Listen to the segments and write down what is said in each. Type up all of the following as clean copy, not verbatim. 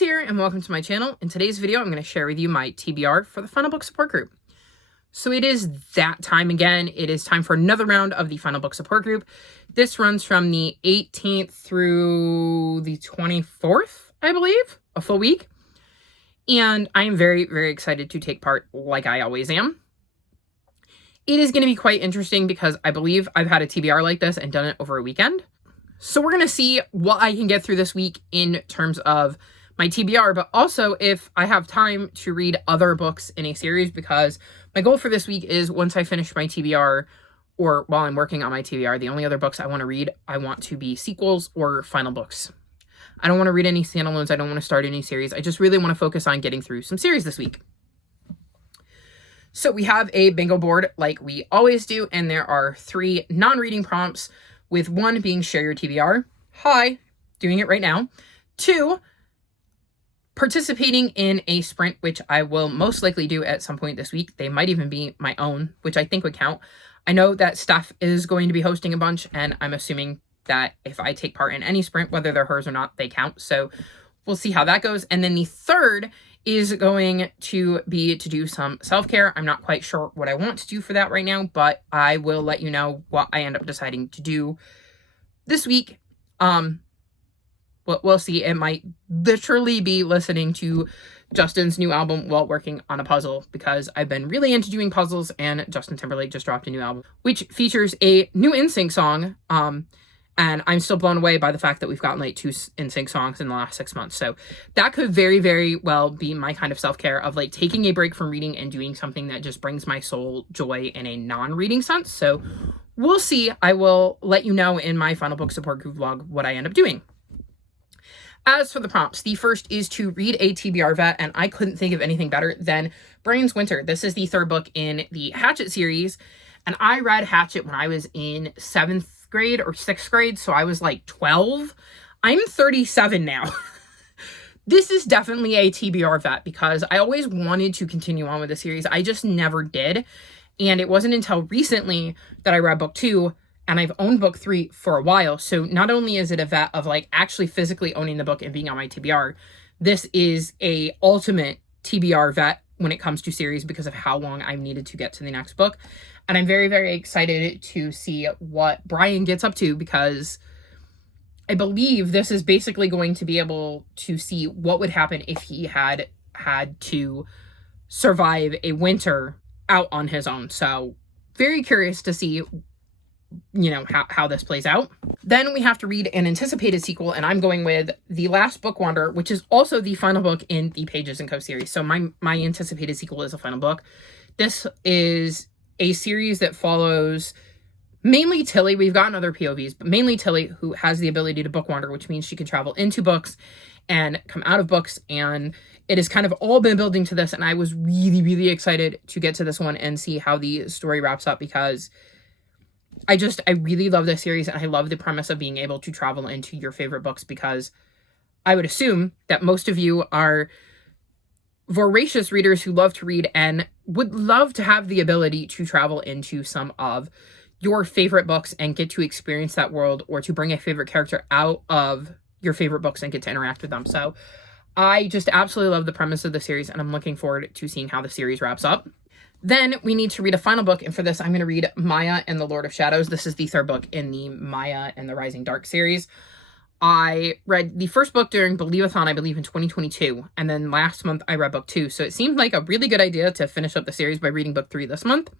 here and welcome to my channel. In today's video, I'm going to share with you my TBR for the Final Book Support Group. So it is that time again. It is time for another round of the Final Book Support Group. This runs from the 18th through the 24th, I believe, a full week. And I am very, very excited to take part like I always am. It is going to be quite interesting because I believe I've had a TBR like this and done it over a weekend. So we're going to see what I can get through this week in terms of my TBR, but also if I have time to read other books in a series, because my goal for this week is once I finish my TBR, or while I'm working on my TBR, the only other books I want to read, I want to be sequels or final books. I don't want to read any standalones. I don't want to start any series. I just really want to focus on getting through some series this week. So we have a bingo board like we always do, and there are 3 non-reading prompts, with 1 being share your TBR. Hi, doing it right now. 2, participating in a sprint, which I will most likely do at some point this week. They might even be my own, which I think would count. I know that Steph is going to be hosting a bunch, and I'm assuming that if I take part in any sprint, whether they're hers or not, they count. So we'll see how that goes. And then the 3rd is going to be to do some self-care. I'm not quite sure what I want to do for that right now, but I will let you know what I end up deciding to do this week. We'll see. It might literally be listening to Justin's new album while working on a puzzle, because I've been really into doing puzzles, and Justin Timberlake just dropped a new album, which features a new NSYNC song. And I'm still blown away by the fact that we've gotten like 2 NSYNC songs in the last 6 months. So that could very, very well be my kind of self-care of like taking a break from reading and doing something that just brings my soul joy in a non-reading sense. So we'll see. I will let you know in my Final Book Support Group vlog what I end up doing. As for the prompts, the first is to read a TBR vet, and I couldn't think of anything better than Brian's Winter. This is the 3rd book in the Hatchet series, and I read Hatchet when I was in 7th grade or 6th grade, so I was like 12. I'm 37 now. This is definitely a TBR vet because I always wanted to continue on with the series. I just never did, and it wasn't until recently that I read book 2, and I've owned book 3 for a while. So not only is it a vet of like actually physically owning the book and being on my TBR, this is a ultimate TBR vet when it comes to series because of how long I've needed to get to the next book. And I'm very, very excited to see what Brian gets up to, because I believe this is basically going to be able to see what would happen if he had to survive a winter out on his own. So very curious to see, you know, how this plays out. Then we have to read an anticipated sequel, and I'm going with The Last Book Wanderer, which is also the final book in the Pages & Co. series. So my anticipated sequel is a final book. This is a series that follows mainly Tilly. We've gotten other POVs, but mainly Tilly, who has the ability to book wander, which means she can travel into books and come out of books. And it has kind of all been building to this, and I was really, really excited to get to this one and see how the story wraps up, because I really love this series, and I love the premise of being able to travel into your favorite books, because I would assume that most of you are voracious readers who love to read and would love to have the ability to travel into some of your favorite books and get to experience that world, or to bring a favorite character out of your favorite books and get to interact with them. So I just absolutely love the premise of the series, and I'm looking forward to seeing how the series wraps up. Then we need to read a final book, and for this, I'm going to read Maya and the Lord of Shadows. This is the 3rd book in the Maya and the Rising Dark series. I read the first book during Believe-a-thon, I believe, in 2022, and then last month I read book 2, so it seemed like a really good idea to finish up the series by reading book 3 this month.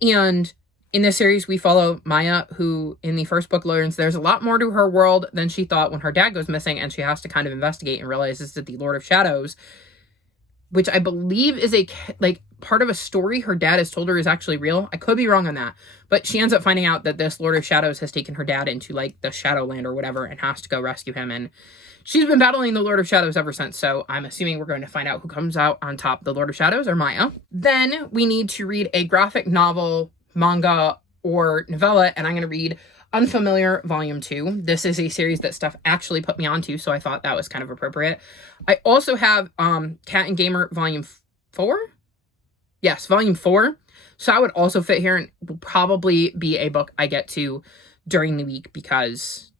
And in this series, we follow Maya, who in the first book learns there's a lot more to her world than she thought when her dad goes missing, and she has to kind of investigate and realizes that the Lord of Shadows, which I believe is a part of a story her dad has told her, is actually real. I could be wrong on that, but she ends up finding out that this Lord of Shadows has taken her dad into like the Shadowland or whatever and has to go rescue him. And she's been battling the Lord of Shadows ever since. So I'm assuming we're going to find out who comes out on top, the Lord of Shadows or Maya. Then we need to read a graphic novel, manga, or novella, and I'm going to read Unfamiliar Volume 2. This is a series that Steph actually put me onto, so I thought that was kind of appropriate. I also have Cat and Gamer Volume 4. Yes, Volume 4. So that would also fit here, and will probably be a book I get to during the week, because,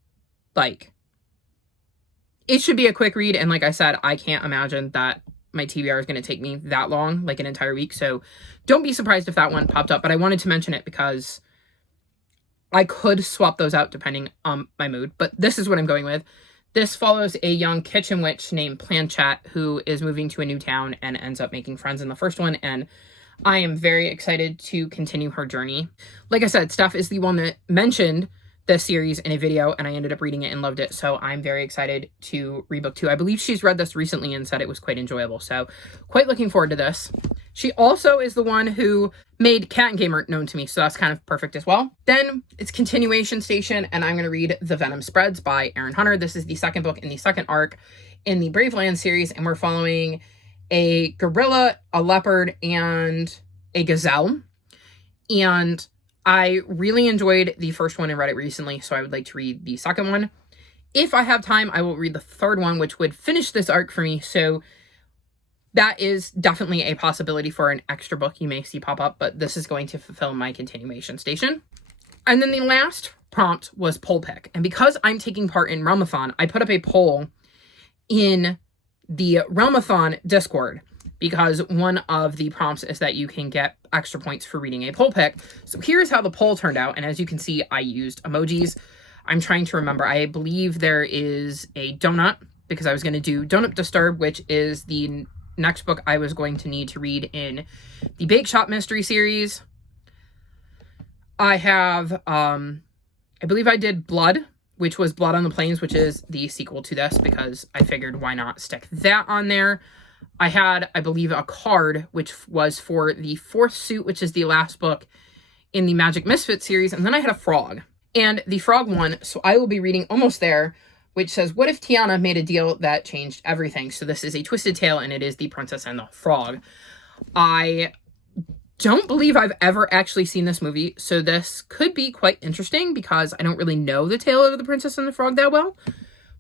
like, it should be a quick read. And like I said, I can't imagine that my TBR is going to take me that long, like an entire week. So don't be surprised if that one popped up. But I wanted to mention it because I could swap those out depending on my mood. But this is what I'm going with. This follows a young kitchen witch named Planchet who is moving to a new town and ends up making friends in the first one. And I am very excited to continue her journey. Like I said, Steph is the one that mentioned this series in a video, and I ended up reading it and loved it. So I'm very excited to read book 2. I believe she's read this recently and said it was quite enjoyable. So quite looking forward to this. She also is the one who made Cat and Gamer known to me. So that's kind of perfect as well. Then it's Continuation Station, and I'm going to read The Venom Spreads by Aaron Hunter. This is the second book in the second arc in the Braveland series, and we're following a gorilla, a leopard, and a gazelle. And I really enjoyed the first one and read it recently, so I would like to read the second one. If I have time, I will read the third one, which would finish this arc for me. So that is definitely a possibility for an extra book you may see pop up, but this is going to fulfill my continuation station. And then the last prompt was poll pick. And because I'm taking part in Realmathon, I put up a poll in the Realmathon Discord, because one of the prompts is that you can get extra points for reading a poll pick. So here's how the poll turned out. And as you can see, I used emojis. I'm trying to remember. I believe there is a donut, because I was going to do Donut Disturb, which is the next book I was going to need to read in the Bake Shop Mystery series. I have, I believe I did Blood, which was Blood on the Plains, which is the sequel to this, because I figured why not stick that on there. I had, I believe, a card, which was for the fourth suit, which is the last book in the Magic Misfit series. And then I had a frog. And the frog one, so I will be reading Almost There, which says, what if Tiana made a deal that changed everything? So this is a twisted tale, and it is The Princess and the Frog. I don't believe I've ever actually seen this movie, so this could be quite interesting because I don't really know the tale of The Princess and the Frog that well.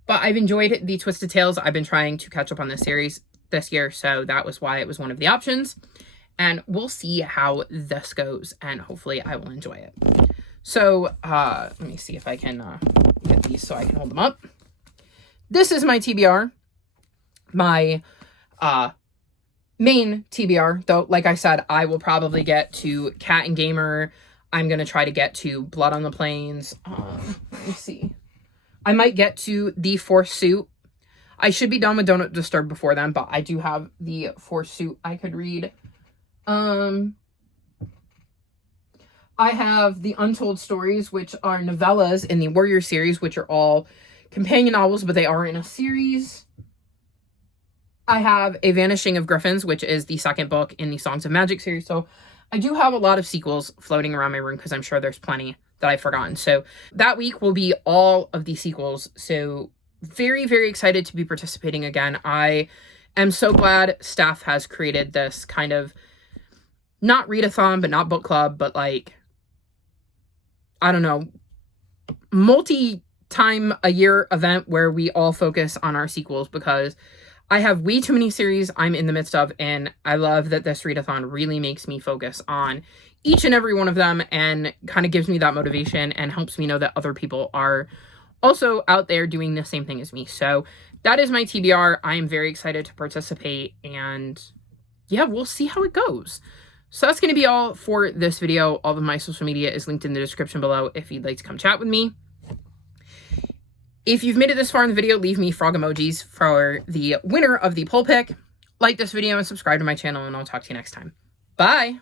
But I've enjoyed the twisted tales. I've been trying to catch up on this series this year, so that was why it was one of the options. And we'll see how this goes, and hopefully I will enjoy it. So let me see if I can get these so I can hold them up. This is my TBR, my main TBR, though, like I said, I will probably get to Cat and Gamer. I'm going to try to get to Blood on the Plains. Let me see. I might get to the fourth suit. I should be done with Donut Disturb before then, but I do have the fourth suit I could read. I have the Untold Stories, which are novellas in the Warrior series, which are all companion novels, but they are in a series. I have A Vanishing of Griffins, which is the second book in the Songs of Magic series. So I do have a lot of sequels floating around my room because I'm sure there's plenty that I've forgotten. So that week will be all of the sequels. So very, very excited to be participating again. I am so glad Steph has created this kind of, not readathon, but not book club, but like, I don't know, multi-time-a-year event where we all focus on our sequels, because I have way too many series I'm in the midst of, and I love that this readathon really makes me focus on each and every one of them and kind of gives me that motivation and helps me know that other people are also out there doing the same thing as me. So that is my TBR. I am very excited to participate, and yeah, we'll see how it goes. So that's going to be all for this video. All of my social media is linked in the description below if you'd like to come chat with me. If you've made it this far in the video, leave me frog emojis for the winner of the poll pick. Like this video and subscribe to my channel, and I'll talk to you next time. Bye!